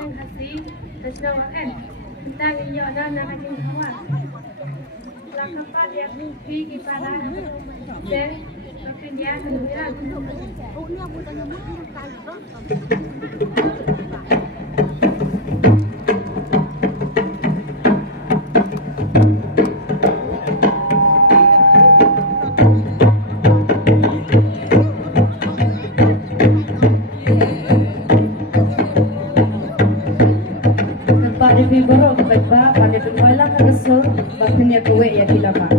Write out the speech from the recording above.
Seng Khasi, Nasional Wahkhen. Kita ingin ada nama kawan. Lakapa dia mimpi kepada Seng, tapi dia kemudian. Di bawah kebetulan pada dunia lah kesur, bahkan ya kue ya dilapa.